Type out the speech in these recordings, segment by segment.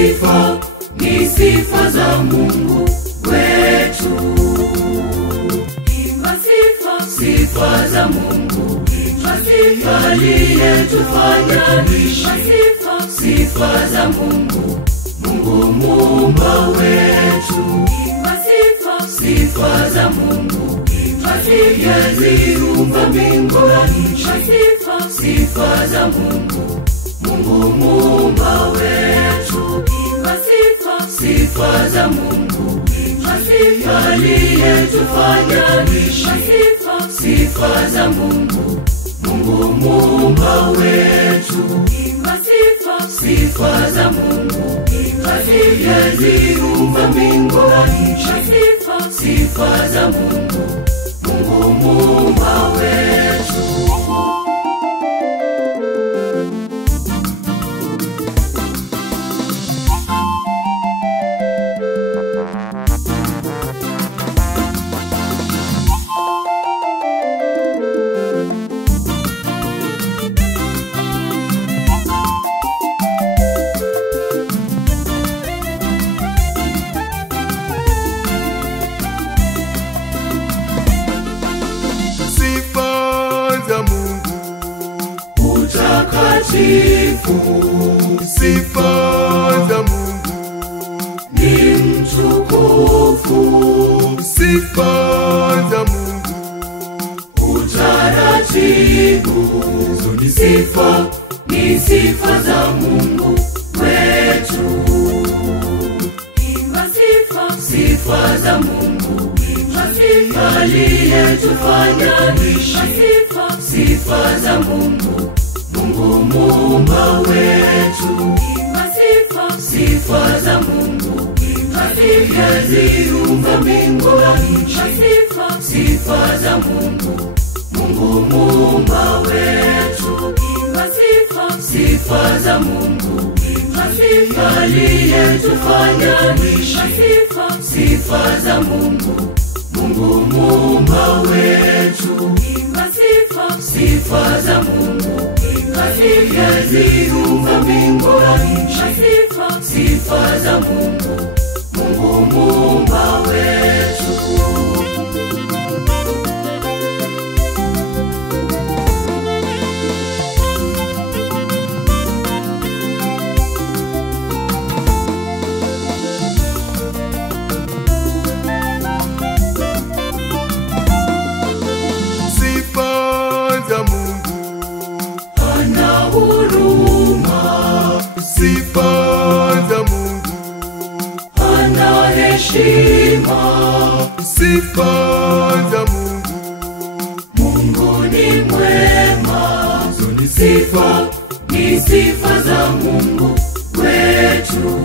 sifa, ni sifa za Mungu wetu. Imba sifa, sifa za Mungu. Imba sifa aliyetufanya. Imba sifa, sifa za Mungu, Mungu muumba wetu. Imba sifa, sifa za Mungu. Imba sifa ziumba mbingu. Imba sifa, sifa za Mungu, Mungu muumba wetu. Imba sifa, sifa za Mungu. Imba sifa aliyetufanya. Imba sifa, sifa za Mungu, Mungu muumba wetu. Imba sifa, sifa za Mungu. Imba sifa ziumba mbingu. Imba sifa, sifa za Mungu, Mungu muumba wetu. Sifa za Mungu ni mtukufu. Sifa za Mungu utaratibu. Ni sifa, ni sifa za Mungu wetu. Imba sifa, sifa za Mungu. Imba sifa aliyetufanya. Imba sifa, sifa za Mungu, Mungu muumba wetu. Imba sifa, sifa za Mungu. Imba sifa ziumba mbingu. Imba sifa, sifa za Mungu, Mungu muumba wetu. Imba sifa, sifa za Mungu. Imba sifa aliyetufanya. Imba sifa, sifa za Mungu, Mungu muumba wetu. Imba sifa, sifa za Mungu. Imba sifa ziumba mbingu. Imba sifa, sifa za Mungu, Mungu muumba wetu. Sifa za Mungu ana heshima. Sifa za Mungu, Mungu ni mwema. Ni sifa, ni sifa za Mungu wetu.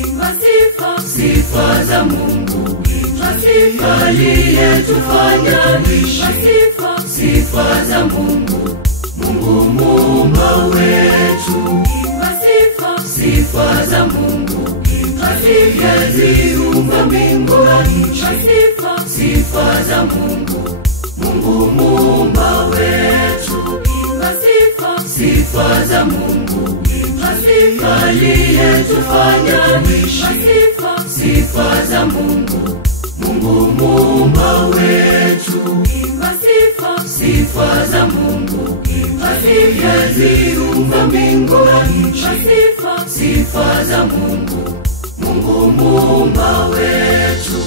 Imba sifa, sifa za Mungu. Imba sifa aliyetufanya. Imba sifa, sifa za Mungu, Mungu muumba wetu. Imba sifa, sifa za Mungu. Imba sifa ziumba mbingu. Imba sifa, sifa za Mungu, Mungu muumba wetu. Imba sifa, sifa za Mungu. Imba sifa aliyetufanya. Imba sifa, sifa za Mungu, Mungu muumba wetu. Imba sifa, sifa za Mungu. Imba sifa ziumba mbingu. Imba sifa, sifa za Mungu, Mungu muumba wetu.